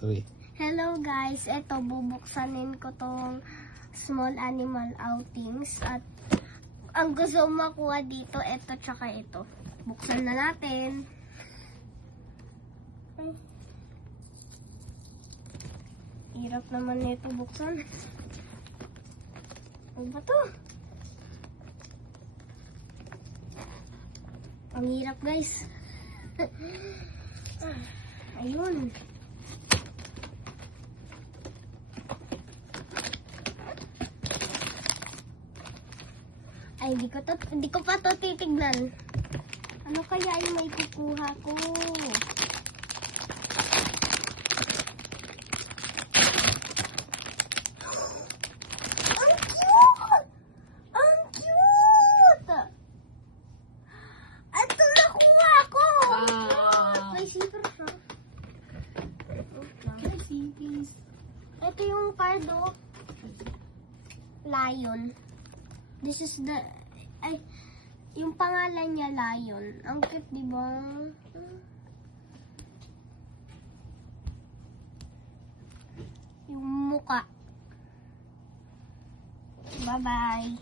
3. Hello guys, eto bubuksanin ko tong small animal outings at ang gusto ko makuha dito, eto tsaka ito. Buksan na natin. Ay. Hirap naman nito buksan. Ano ba to? Ang hirap guys. Ayun. Ay, hindi ko pa to titignan. Ano kaya yung may kukuha ko? Ang cute! Ang cute! Ito nakuha ko! May zipper siya. Ito yung card, oh. Lion. This is the, yung pangalan niya Lion. Ang cute, di ba? Yung muka. Bye-bye.